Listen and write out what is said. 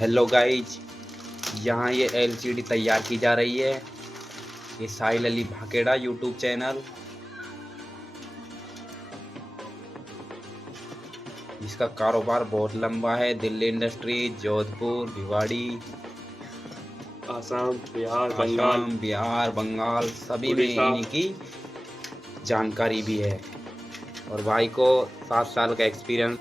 Hello guys, यहाँ ये एलसीडी तैयार की जा रही है। ये साहिल अली भाकेड़ा यूट्यूब चैनल, जिसका कारोबार बहुत लंबा है। दिल्ली इंडस्ट्री, जोधपुर, भिवाड़ी, आसाम, बिहार, बंगाल सभी में उड़ीसा। इन्हीं की जानकारी भी है। और भाई को 7 साल का एक्सपीरियंस